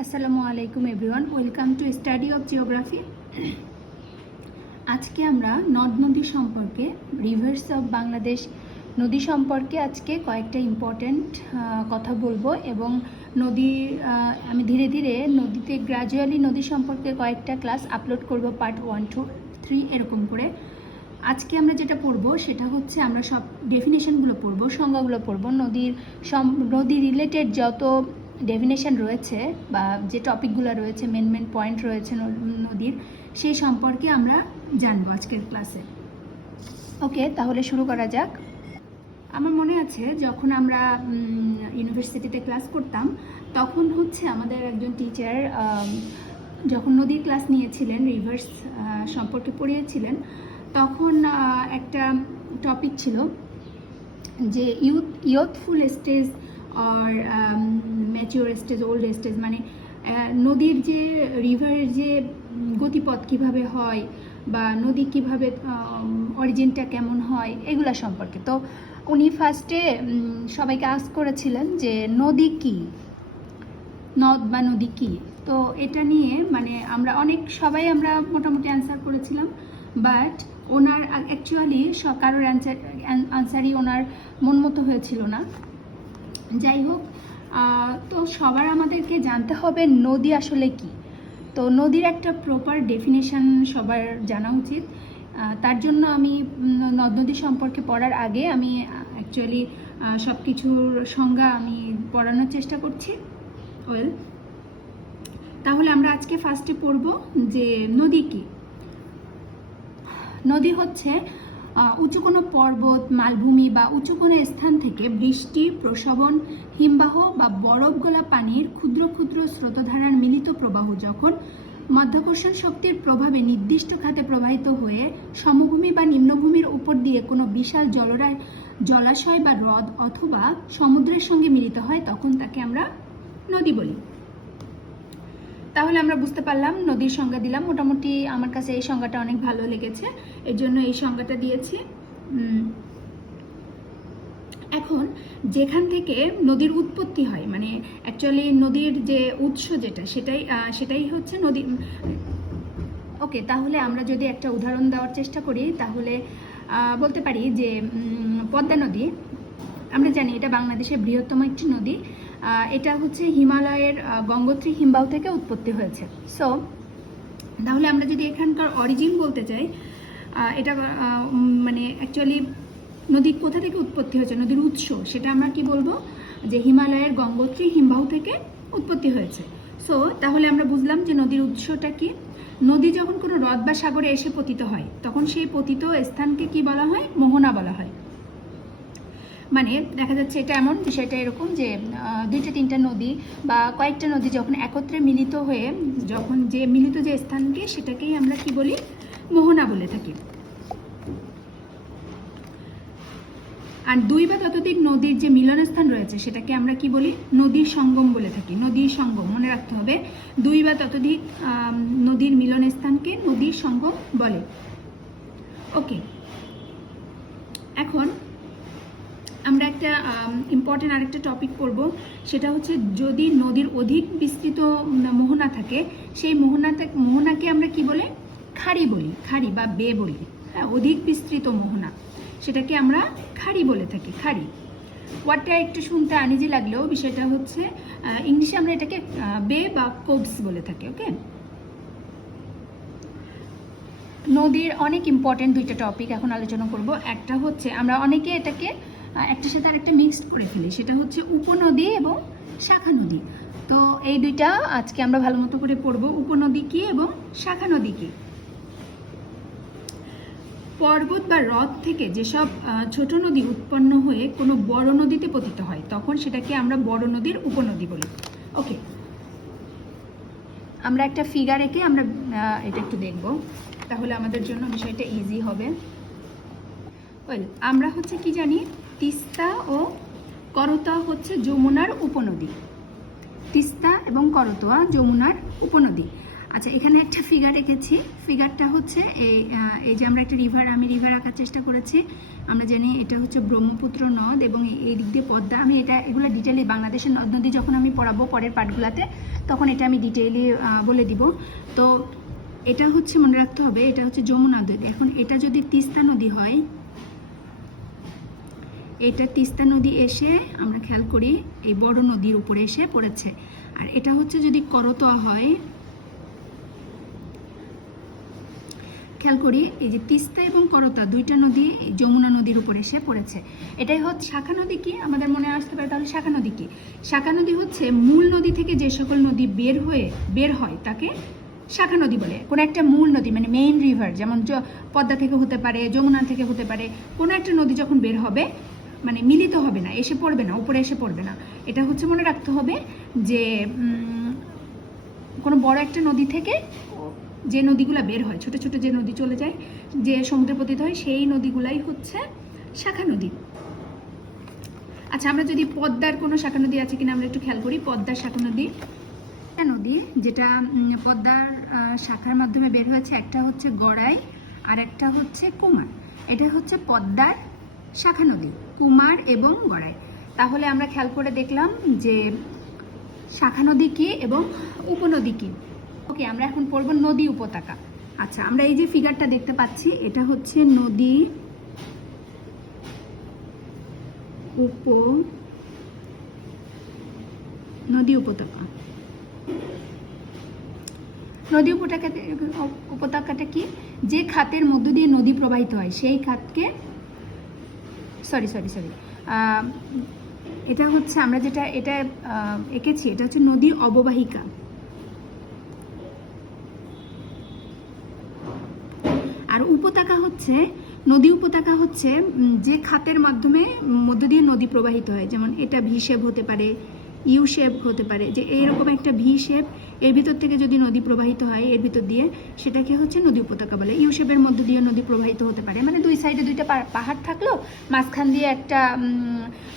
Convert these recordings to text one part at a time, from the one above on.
আসসালামু আলাইকুম everyone, welcome to study of geography. আজকে আমরা নদ নদী সম্পর্কে রিভার্স অফ বাংলাদেশ নদী সম্পর্কে আজকে কয়েকটা ইম্পর্ট্যান্ট কথা বলব এবং নদীর আমি ধীরে ধীরে নদীতে গ্র্যাজুয়ালি নদী সম্পর্কে কয়েকটা ক্লাস আপলোড করব পার্ট ওয়ান টু থ্রি এরকম করে। আজকে আমরা যেটা পড়ব সেটা হচ্ছে আমরা সব ডেফিনেশনগুলো পড়ব, সংজ্ঞাগুলো পড়ব। নদীর সম- নদী রিলেটেড যত ডেফিনেশন রয়েছে বা যে টপিকগুলো রয়েছে মেন মেন পয়েন্ট রয়েছে নদীর, সেই সম্পর্কে আমরা জানব আজকের ক্লাসে ওকে তাহলে শুরু করা যাক। আমার মনে আছে, যখন আমরা ইউনিভার্সিটিতে ক্লাস করতাম, তখন হচ্ছে আমাদের একজন টিচার যখন নদীর ক্লাস নিয়েছিলেন রিভার্স সম্পর্কে পড়িয়েছিলেন, তখন একটা টপিক ছিল যে ইউথ ইয়থফুল স্টেজ আর ম্যাচিওর স্টেজ ওল্ড স্টেজ মানে নদীর যে রিভারের যে গতিপথ কীভাবে হয় বা নদী কীভাবে অরিজিনটা কেমন হয়, এগুলা সম্পর্কে। তো উনি ফার্স্টে সবাইকে আস করেছিলেন যে নদী কি? নদ বা নদী কি? তো এটা নিয়ে মানে আমরা অনেক, সবাই আমরা মোটামুটি অ্যান্সার করেছিলাম বাট ওনার অ্যাকচুয়ালি কারোর অ্যান্সার আনসারই ওনার মন মতো হয়েছিল না। যাই হোক তো সবার আমাদেরকে জানতে হবে নদী আসলে কি? তো নদীর একটা প্রপার ডেফিনেশন সবার জানা উচিত। তার জন্য আমি নদ নদী সম্পর্কে পড়ার আগে আমি অ্যাকচুয়ালি সব কিছুর সংজ্ঞা আমি পড়ানোর চেষ্টা করছি। ওয়েল তাহলে আমরা আজকে ফার্স্টে পড়ব যে নদী কি? নদী হচ্ছে উঁচু কোনো পর্বত, মালভূমি বা উঁচু কোনো স্থান থেকে বৃষ্টি প্রসবন হিমবাহ বা বরফ গলা পানির ক্ষুদ্র ক্ষুদ্র স্রোতধারার মিলিত প্রবাহ যখন মাধ্যাকর্ষণ শক্তির প্রভাবে নির্দিষ্ট খাতে প্রবাহিত হয়ে সমভূমি বা নিম্নভূমির উপর দিয়ে কোনো বিশাল জলরায়, জলাশয় বা হ্রদ অথবা সমুদ্রের সঙ্গে মিলিত হয়, তখন তাকে আমরা নদী বলি। তাহলে আমরা বুঝতে পারলাম, নদীর সংজ্ঞা দিলাম। মোটামুটি আমার কাছে এই সংজ্ঞাটা অনেক ভালো লেগেছে। এর জন্য এই সংজ্ঞাটা দিয়েছি। এখন যেখান থেকে নদীর উৎপত্তি হয় মানে অ্যাকচুয়ালি নদীর যে উৎস যেটা, সেটাই সেটাই হচ্ছে নদী। ওকে, তাহলে আমরা যদি একটা উদাহরণ দেওয়ার চেষ্টা করি, তাহলে বলতে পারি যে পদ্মা নদী, আমরা জানি এটা বাংলাদেশের বৃহত্তম একটি নদী। এটা হচ্ছে হিমালয়ের গঙ্গোত্রী হিমবাহ থেকে উৎপত্তি হয়েছে। সো তাহলে আমরা যদি এখানকার অরিজিন বলতে চাই এটা মানে অ্যাকচুয়ালি নদী কোথা থেকে উৎপত্তি হয়েছে, নদীর উৎস, সেটা আমরা কি বলব? যে হিমালয়ের গঙ্গোত্রী হিমবাহ থেকে উৎপত্তি হয়েছে। সো তাহলে আমরা বুঝলাম যে নদীর উৎসটা কি? নদী যখন কোনো হ্রদ বা সাগরে এসে পতিত হয়, তখন সেই পতিত স্থানকে কি বলা হয়? মোহনা বলা হয়। মানে দেখা যাচ্ছে এটা এমন বিষয়টা এরকম যে দুইটা তিনটা নদী বা কয়েকটা নদী যখন একত্রে মিলিত হয়ে, যখন যে মিলিত যে স্থানকে সেটাকেই আমরা কি বলি? মোহনা বলে থাকি। আর দুই বা ততোধিক নদীর যে মিলনস্থান রয়েছে, সেটাকে আমরা কি বলি? নদীর সঙ্গম বলে থাকি। নদীর সঙ্গম, মনে রাখতে হবে। দুই বা ততোধিক নদীর মিলনস্থানকে নদীর সঙ্গম বলে। ওকে। এখন আমরা একটা ইম্পর্টেন্ট আরেকটা টপিক করব। সেটা হচ্ছে যদি নদীর অধিক বিস্তৃত মোহনা থাকে, সেই মোহনাতে মোহনাকে আমরা কি বলে? খাড়ি বলি, খাড়ি বা বে বলি। হ্যাঁ অধিক বিস্তৃত মোহনা, সেটাকে আমরা খাড়ি বলে থাকি, খাড়ি। ওয়ার্ডটা একটু শুনতে আনিজি লাগলেও, বিষয়টা হচ্ছে ইংলিশে আমরা এটাকে বে বা কোবস বলে থাকি, ওকে? নদীর অনেক ইম্পর্টেন্ট দুইটা টপিক এখন আলোচনা করব। একটা হচ্ছে, আমরা অনেকে এটাকে একটার সাথে আরেকটা মিক্সড করে ফেলি। সেটা হচ্ছে উপনদী এবং শাখা নদী। তো এই দুইটা আজকে আমরা ভালো মতো করে পড়ব, উপনদী কি এবং শাখা নদী কি? পর্বত বা হ্রদ থেকে যেসব ছোট নদী উৎপন্ন হয়ে কোনো বড় নদীতে পতিত হয়, তখন সেটাকে আমরা বড় নদীর উপনদী বলি। ওকে আমরা একটা ফিগার এঁকে আমরা এটা একটু দেখব। তাহলে আমাদের জন্য বিষয়টা ইজি হবে। ওয়েল আমরা হচ্ছে কি জানি? তিস্তা ও করতোয়া হচ্ছে যমুনার উপনদী। তিস্তা এবং করতোয়া যমুনার উপনদী। আচ্ছা এখানে একটা ফিগার রেখেছি। ফিগারটা হচ্ছে এই এই যে আমরা একটা রিভার আমি রিভার আঁকার চেষ্টা করেছি। আমরা জানি এটা হচ্ছে ব্রহ্মপুত্র নদ এবং এই- দিক দিয়ে পদ্মা। আমি এটা, এগুলো ডিটেলে বাংলাদেশের নদ নদী যখন আমি পড়াবো পরের পাঠগুলোতে, তখন এটা আমি ডিটেইলি বলে দিব। তো এটা হচ্ছে মনে রাখতে হবে, এটা হচ্ছে যমুনা নদী। এখন এটা যদি তিস্তা নদী হয় এটা তিস্তা নদী এসে আমরা খেয়াল করি, এই বড় নদীর উপরে এসে পড়েছে। আর এটা হচ্ছে যদি করতোয়া হয়, খেয়াল করি, এই যে তিস্তা এবং করতা দুইটা নদী যমুনা নদীর উপর এসে পড়েছে। এটাই হচ্ছে, শাখা নদী কি? আমাদের মনে আসতে পারে তাহলে শাখা নদী কি? শাখা নদী হচ্ছে মূল নদী থেকে যে সকল নদী বের হয়ে, বের হয় তাকে শাখা নদী বলে। কোনো একটা মূল নদী মানে মেইন রিভার যেমন পদ্মা থেকে হতে পারে, যমুনা থেকে হতে পারে, কোনো একটা নদী যখন বের হবে মানে মিলিত হবে না, এসে পড়বে না, উপরে এসে পড়বে না। এটা হচ্ছে মনে রাখতে হবে যে কোনো বড় একটা নদী থেকে যে নদীগুলো বের হয়, ছোট ছোট যে নদী চলে যায়, যে সমুদ্রে পতিত হয়, সেই নদীগুলাই হচ্ছে শাখা নদী। আচ্ছা আমরা যদি পদ্মার কোনো শাখা নদী আছে কিনা আমরা একটু খেয়াল করি। পদ্মার শাখা নদী। নদী যেটা পদ্মার শাখার মাধ্যমে বের হয়েছে, একটা হচ্ছে গড়াই আর একটা হচ্ছে কুমার। এটা হচ্ছে পদ্মার শাখা নদী। কুমার এবং গড়াই। তাহলে আমরা খেয়াল করে দেখলাম যে শাখা নদী কি এবং উপনদী কি? ওকে, আমরা এখন পড়ব নদী উপত্যকা। আচ্ছা আমরা এই যে ফিগারটা দেখতে পাচ্ছি, এটা হচ্ছে নদী উপ নদী উপত্যকা। নদী উপত্যকাতে, উপত্যকাটা কি? যে খাতের মধ্য দিয়ে নদী প্রবাহিত হয়, সেই খাতকে সরি সরি সরি। এটা হচ্ছে আমরা যেটা, এটা এঁকেছি, এটা হচ্ছে নদীর অববাহিকা। আর উপত্যকা হচ্ছে, নদী উপত্যকা হচ্ছে যে খাতের মাধ্যমে মধ্য দিয়ে নদী প্রবাহিত হয়। যেমন এটা হিসেব হতে পারে ইউ শেপ হতে পারে, যে এইরকম একটা ভি শেপ এর ভিতর থেকে যদি নদী প্রবাহিত হয়, এর ভিতর দিয়ে, সেটাকে হচ্ছে নদী উপত্যকা বলে। ইউ শেপের মধ্য দিয়ে নদী প্রবাহিত হতে পারে। মানে দুই সাইডে দুইটা পাহাড় থাকল, মাঝখান দিয়ে একটা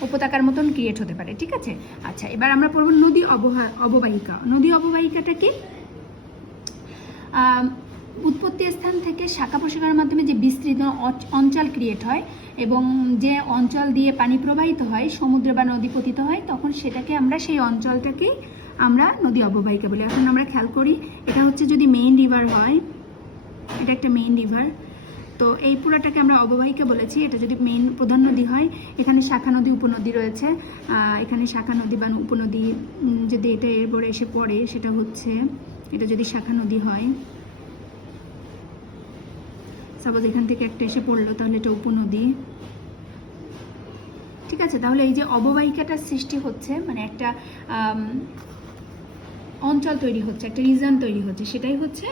উপত্যকার মতন ক্রিয়েট হতে পারে, ঠিক আছে? আচ্ছা এবার আমরা পড়ব নদী অববাহিকা। নদী অববাহিকাটা কি? উৎপত্তি স্থান থেকে শাখা প্রশাখার মাধ্যমে যে বিস্তৃত অঞ্চল ক্রিয়েট হয় এবং যে অঞ্চল দিয়ে পানি প্রবাহিত হয়, সমুদ্র বা নদী পতিত হয়, তখন সেটাকে আমরা সেই অঞ্চলটাকেই আমরা নদী অববাহিকা বলি। এখন আমরা খেয়াল করি, এটা হচ্ছে যদি মেইন রিভার হয়, এটা একটা মেইন রিভার তো এই পুরাটাকে আমরা অববাহিকা বলেছি। এটা যদি মেইন প্রধান নদী হয়, এখানে শাখা নদী, উপনদী রয়েছে। এখানে শাখা নদী বা উপনদী যদি এটা এরপরে এসে পড়ে, সেটা হচ্ছে, এটা যদি শাখা নদী হয় সাপোজ এখান থেকে একটা এসে পড়ল, তাহলে এটা উপনদী। ঠিক আছে, তাহলে এই যে অববাহিকাটার সৃষ্টি হচ্ছে মানে একটা অঞ্চল তৈরি হচ্ছে, একটা রিজন তৈরি হচ্ছে, সেটাই হচ্ছে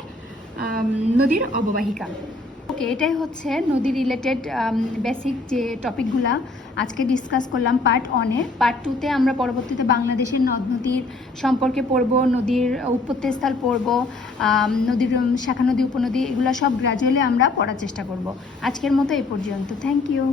নদীর অববাহিকা। ওকে এটাই হচ্ছে নদী রিলেটেড বেসিক যে টপিকগুলা আজকে ডিসকাস করলাম পার্ট ওয়ানে পার্ট টুতে আমরা পরবর্তীতে বাংলাদেশের নদ নদীর সম্পর্কে পড়ব নদীর উৎপত্তিস্থল পড়ব আম, নদীর শাখা নদী উপনদী এগুলো সব গ্রাজুয়ালি আমরা পড়ার চেষ্টা করব। আজকের মতো এই পর্যন্ত। Thank you